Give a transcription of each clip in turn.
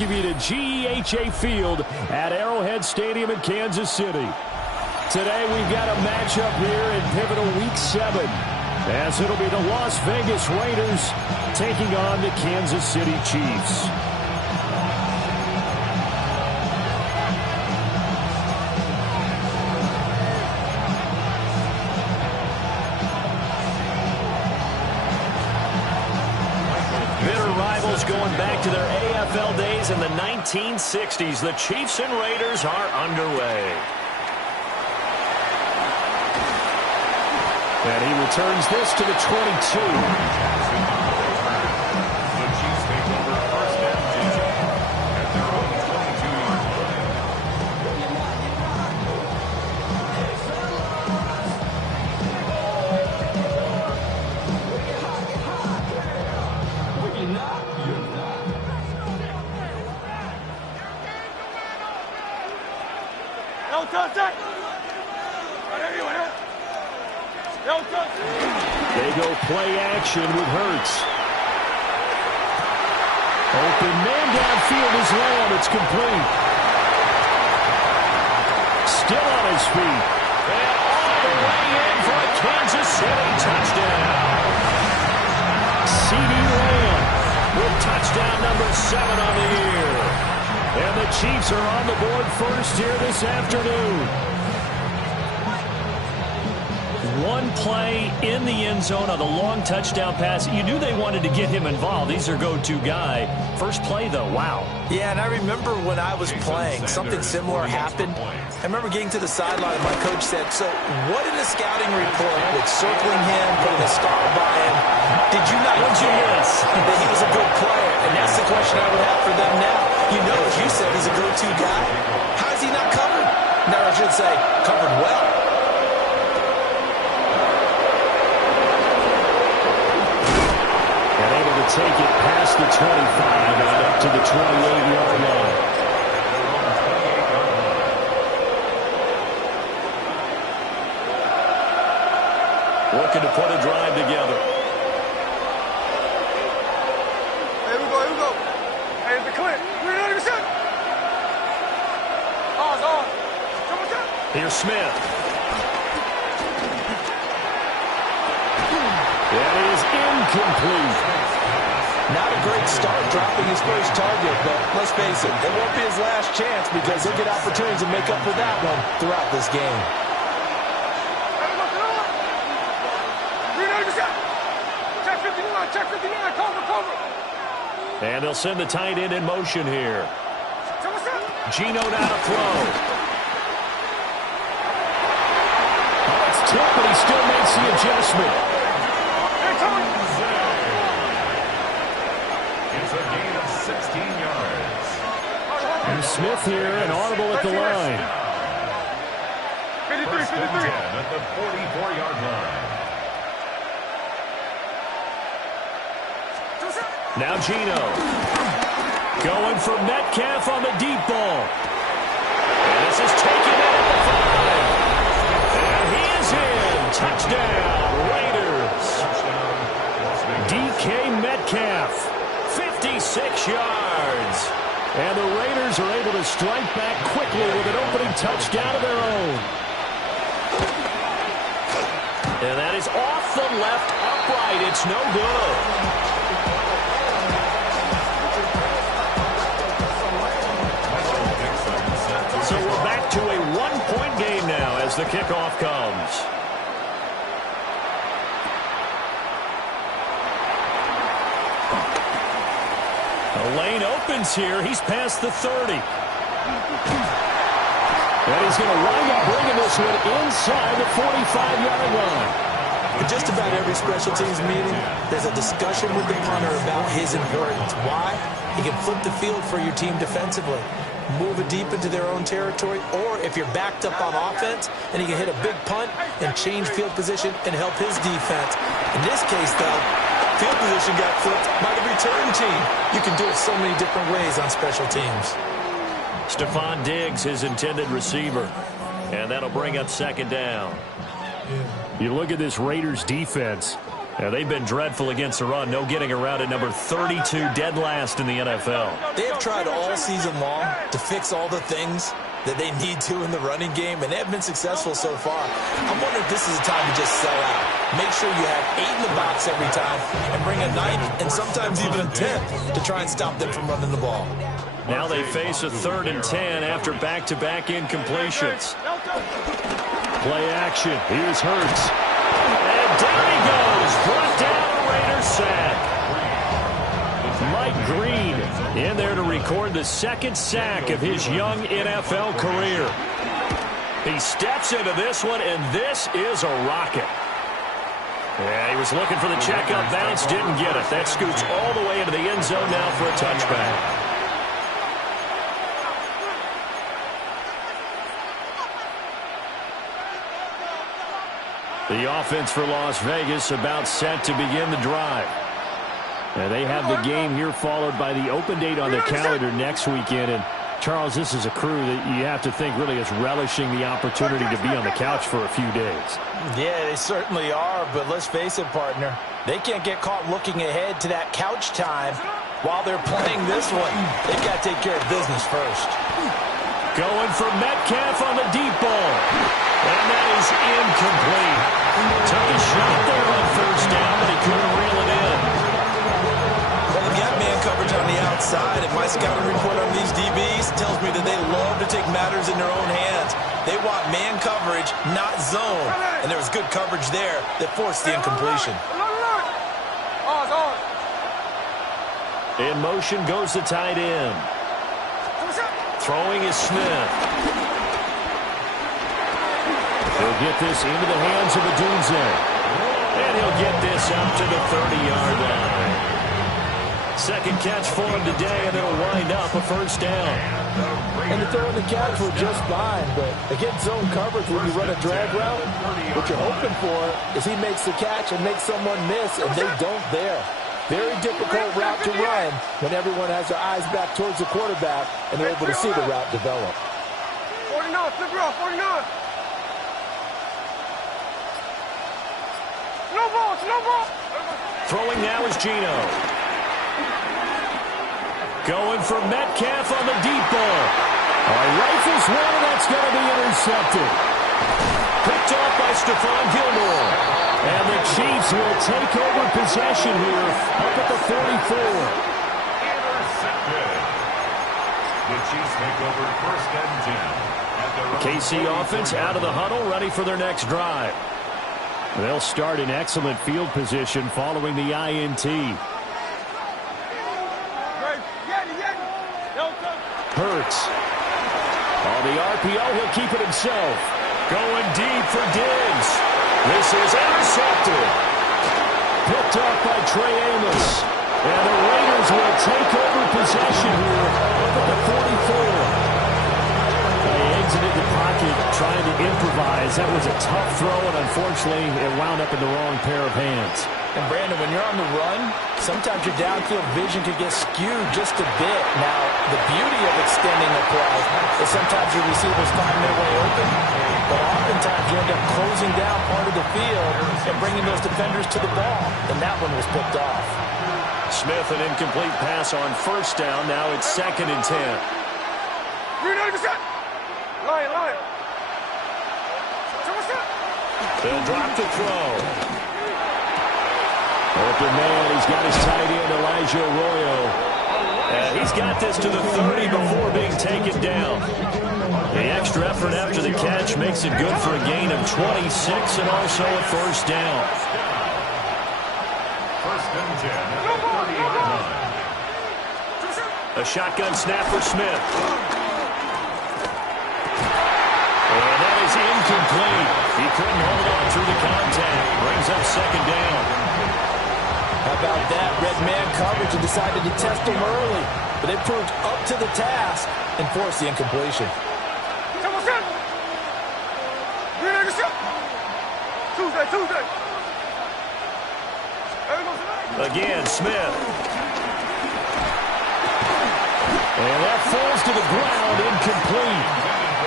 You to GEHA Field at Arrowhead Stadium in Kansas City. Today we've got a matchup here in pivotal Week 7, as it'll be the Las Vegas Raiders taking on the Kansas City Chiefs. Going back to their AFL days in the 1960s, the Chiefs and Raiders are underway. And he returns this to the 22. They go play action with Hurts. Open man downfield is Lamb. It's complete. Still on his feet. And all the way in for a Kansas City touchdown. CeeDee Lamb with touchdown number 7 on the year. And the Chiefs are on the board first here this afternoon. One play in the end zone on the long touchdown pass. You knew they wanted to get him involved. He's their go-to guy. First play, though, wow. Yeah, and I remember when I was playing, something similar happened. I remember getting to the sideline, and my coach said, so what in the scouting report with circling him, putting a star by him, did you not know that he was a good player? And that's the question I would have for them now. You know, as you said, he's a go-to guy. How is he not covered? No, I should say, covered well. Take it past the 25 and up to the 28-yard line. Looking to put a drive together. Here we go. Hey, it's the clip. 300%. On. Here's Smith. That is incomplete. Not a great start dropping his first target, but let's face it, it won't be his last chance because he'll get opportunities to make up for that one throughout this game. Check 59, cover. And they'll send the tight end in motion here. Geno now to throw. Oh, it's tipped, but he still makes the adjustment. It's a gain of 16 yards. And Smith here, an audible at the line. 53. At the 44-yard line. Now Geno. Going for Metcalf on the deep ball. And this is taken in at the 5. And he is in. Touchdown, Raiders. DK Metcalf. 56 yards. And the Raiders are able to strike back quickly with an opening touchdown of their own. And that is off the left upright. It's no good. So we're back to a one-point game now as the kickoff comes. The lane opens here. He's past the 30. And he's going to wind up bringing this one inside the 45-yard line. In just about every special teams meeting, there's a discussion with the punter about his importance. Why? He can flip the field for your team defensively, move it deep into their own territory, or if you're backed up on offense, and he can hit a big punt and change field position and help his defense. In this case, though, field position got flipped by the return team. You can do it so many different ways on special teams. Stephon Diggs, his intended receiver. And that'll bring up second down. You look at this Raiders defense. Yeah, they've been dreadful against the run. No getting around it. Number 32, dead last in the NFL. They have tried all season long to fix all the things that they need to in the running game, and they have been successful so far. I'm wondering if this is a time to just sell out. Make sure you have 8 in the box every time and bring a 9th and sometimes even a 10th to try and stop them from running the ball. Now they face a 3rd and 10 after back-to-back incompletions. Play action. Here's Hurts. And down he goes. Brought down a Raiders sack. Mike Green in there to record the 2nd sack of his young NFL career. He steps into this one, and this is a rocket. Yeah, he was looking for the checkup bounce, didn't get it. That scoots all the way into the end zone now for a touchback. The offense for Las Vegas about set to begin the drive. And they have the game here followed by the open date on the calendar next weekend. And Charles, this is a crew that you have to think really is relishing the opportunity to be on the couch for a few days. Yeah, they certainly are, but let's face it, partner. They can't get caught looking ahead to that couch time while they're playing this one. They've got to take care of business first. Going for Metcalf on the deep ball. And that is incomplete. Took a shot there on 1st down, but he couldn't reel it in. Well, they've got man coverage on the outside, and my scouting report on these DBs tells me that they love to take matters in their own hands. They want man coverage, not zone. And there was good coverage there that forced the incompletion. In motion goes the tight end. Throwing is Smith. He'll get this into the hands of Odunze. And he'll get this up to the 30-yard line. 2nd catch for him today, and it'll wind up a 1st down. And the throw and the catch were just fine, but against zone coverage, when you run a drag route, what you're hoping for is he makes the catch and makes someone miss, and they don't there. Very difficult route to run when everyone has their eyes back towards the quarterback and they're able to see the route develop. 49, flip route, 49. No ball, no ball. Throwing now is Geno. Going for Metcalf on the deep ball. Rifles one, and that's going to be intercepted. Picked off by Stephon Gilmore. And the Chiefs will take over possession here up at the 44. Intercepted. The Chiefs take over 1st and 10. KC offense out of the huddle, ready for their next drive. They'll start in excellent field position following the INT. Hurts. On the RPO, he'll keep it himself. Going deep for Diggs. This is intercepted. Picked off by Trey Amos. And the Raiders will take over possession here up at the 44. They exited the pocket trying to improvise. That was a tough throw, and unfortunately, it wound up in the wrong pair of hands. And, Brandon, when you're on the run, sometimes your downfield vision could get skewed just a bit. Now, the beauty of extending the play is sometimes your receivers find their way open, but oftentimes you end up closing down part of the field and bringing those defenders to the ball, and that one was picked off. Smith, an incomplete pass on 1st down. Now it's 2nd and 10. Lion. They'll drop the throw. Open man, he's got his tight end, Elijah Arroyo. And he's got this to the 30 before being taken down. The extra effort after the catch makes it good for a gain of 26 and also a 1st down. 1st and 10 at the 30-yard line. A shotgun snap for Smith. And that is incomplete. He couldn't hold on through the contact. Brings up 2nd down. How about that? Red man coverage and decided to test them early. But they proved up to the task and forced the incompletion. Tuesday. Again, Smith. And that falls to the ground, incomplete.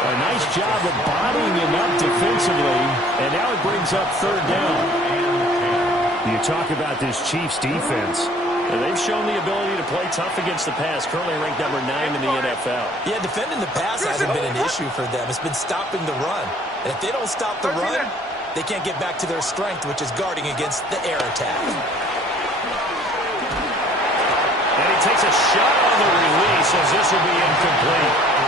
A nice job of bodying him up defensively. And now it brings up 3rd down. You talk about this Chiefs defense. And they've shown the ability to play tough against the pass, currently ranked number 9 in the NFL. Yeah, defending the pass hasn't been an issue for them. It's been stopping the run. And if they don't stop the run, they can't get back to their strength, which is guarding against the air attack. And he takes a shot on the release as this will be incomplete.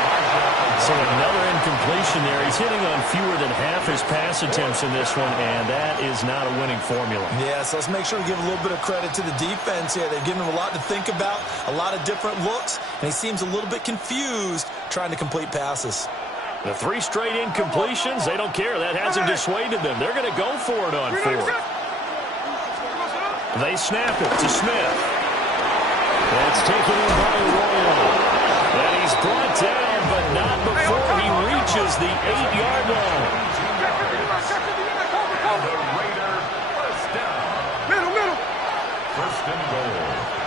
So another incompletion there. He's hitting on fewer than half his pass attempts in this one, and that is not a winning formula. Yeah, so let's make sure we give a little bit of credit to the defense here. They've given him a lot to think about, a lot of different looks, and he seems a little bit confused trying to complete passes. The 3 straight incompletions, they don't care. That hasn't dissuaded them. They're going to go for it on 4th. They snap it to Smith. That's taken in by Arroyo. And he's brought down, but not before he reaches the 8-yard line. The Raider first down. Middle. First and goal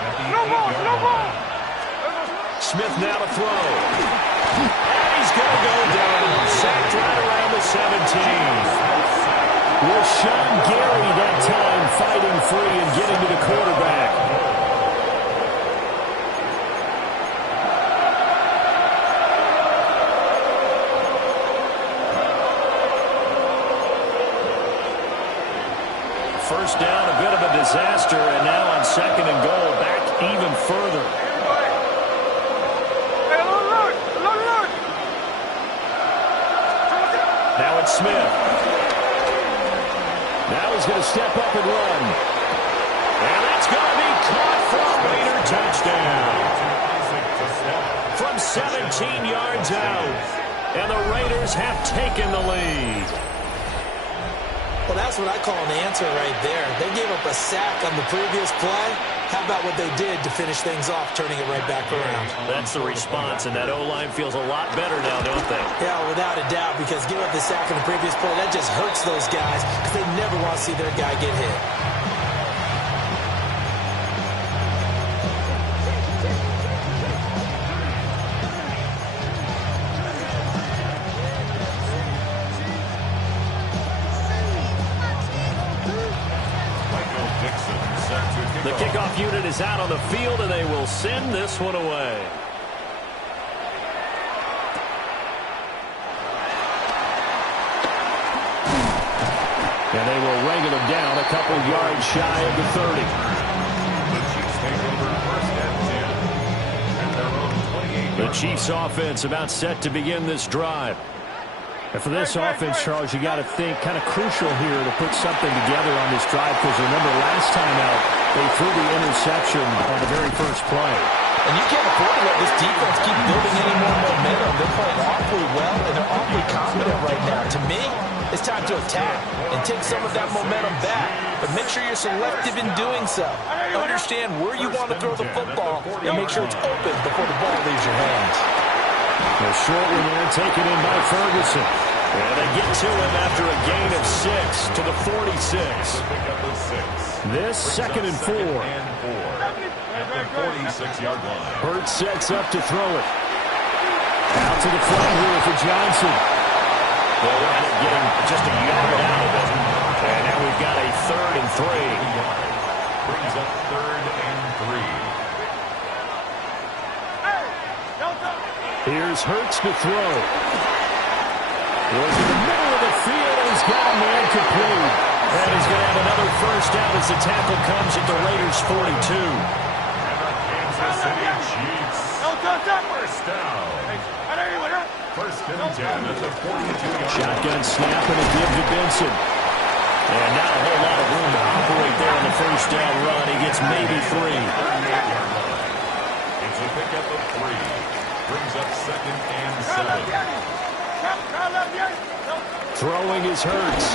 at the No 8-yard ball. line. Smith now to throw. And he's going to go down. Sacked right around the 17. Rashawn Gary that time fighting free and getting to the quarterback. First down, a bit of a disaster, and now on 2nd and goal, back even further. Look. Now it's Smith. Now he's going to step up and run. And that's going to be caught for a Raider touchdown. From 17 yards out, and the Raiders have taken the lead. Well, that's what I call an answer right there. They gave up a sack on the previous play. How about what they did to finish things off, turning it right back around? That's the response, and that O-line feels a lot better now, don't they? Yeah, without a doubt, because giving up the sack on the previous play, that just hurts those guys because they never want to see their guy get hit. The kickoff unit is out on the field, and they will send this one away. And they will wrangle him down a couple yards shy of the 30. The Chiefs take over first and 10. At their own 28. The Chiefs offense about set to begin this drive. And for this offense, Charles, you got to think kind of crucial here to put something together on this drive, because remember last time out, they threw the interception on the very first play. And you can't afford to let this defense keep building any more momentum. They're playing awfully well, and they're awfully confident right now. To me, it's time to attack and take some of that momentum back. But make sure you're selective in doing so. Understand where you want to throw the football and make sure it's open before the ball leaves your hands. The short one there taken in by Ferguson. And they get to him after a gain of 6 to the 46. This 2nd and 4. At the 46-yard line. Hurts sets up to throw it. Out to the flat here for Johnson. Well, we're end up getting just a yard out of it. And now we've got a 3rd and 3. Brings up 3rd and 3. Here's Hurts to throw. Goes in the middle of the field, and he's got a man complete. And he's going to have another first down as the tackle comes at the Raiders' 42. And the Kansas City Chiefs. First down. First and 10 at the 42-yard line. Shotgun snap and a give to Benson. And not a whole lot of room to operate there on the first down run. He gets maybe 3. It's a pickup of 3. Brings up 2nd and 7. Throwing is Hurts.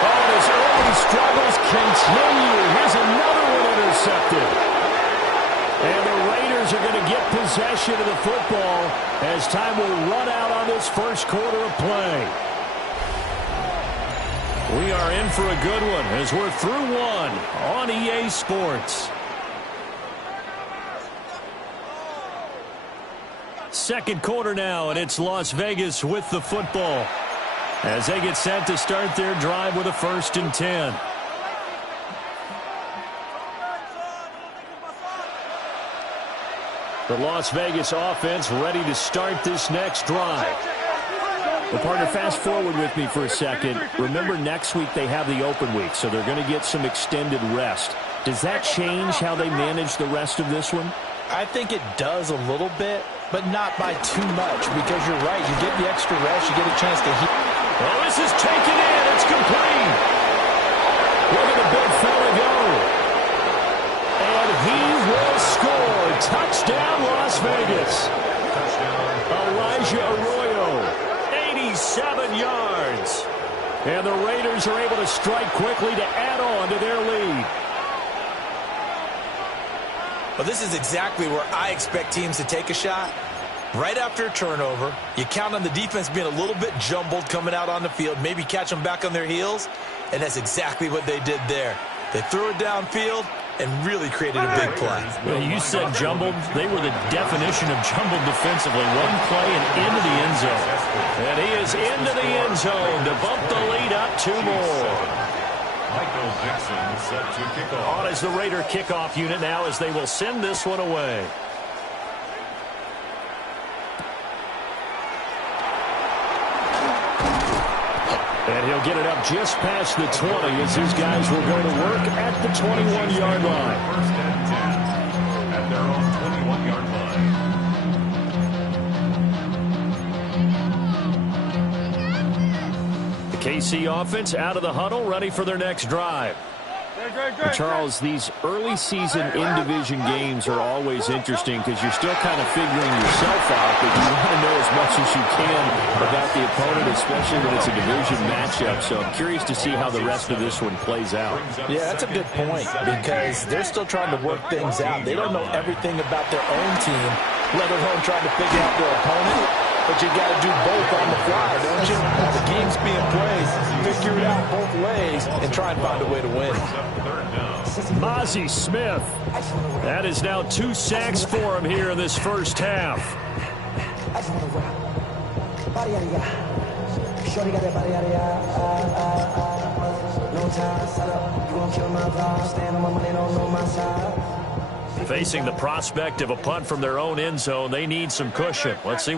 Oh, his early struggles continue. Here's another one intercepted. And the Raiders are going to get possession of the football as time will run out on this first quarter of play. We are in for a good one as we're through one on EA Sports. Second quarter now, and it's Las Vegas with the football. as they get set to start their drive with a 1st and 10. The Las Vegas offense ready to start this next drive. Well, partner, fast forward with me for a second. Remember, next week they have the open week, so they're going to get some extended rest. Does that change how they manage the rest of this one? I think it does a little bit, but not by too much, because you're right. You get the extra rest. You get a chance to heat. Oh, this is taken in. It's complete. Look at the big fella go. And he will score. Touchdown, Las Vegas. Elijah Arroyo, 87 yards. And the Raiders are able to strike quickly to add on to their lead. Well, this is exactly where I expect teams to take a shot. Right after a turnover, you count on the defense being a little bit jumbled coming out on the field, maybe catch them back on their heels, and that's exactly what they did there. They threw it downfield and really created a big play. Well, you said jumbled. They were the definition of jumbled defensively. One play and into the end zone. And he is into the end zone to bump the lead up 2 more. Michael Dixon set to kick off. On is the Raider kickoff unit now as they will send this one away. And he'll get it up just past the 20 as these guys will go to work at the 21-yard line. 1st and 10 at their own 21-yard line. The KC offense out of the huddle, ready for their next drive. Charles, these early season in-division games are always interesting because you're still kind of figuring yourself out, but you want to know as much as you can about the opponent, especially when it's a division matchup. So I'm curious to see how the rest of this one plays out. Yeah, that's a good point because they're still trying to work things out. They don't know everything about their own team, let alone trying to figure out their opponent. But you got to do both on the fly, don't you? While the game's being played, figure it out both ways and try and find a way to win. Mazi Smith. That is now 2 sacks for him here in this first half. Facing the prospect of a punt from their own end zone, they need some cushion. Let's see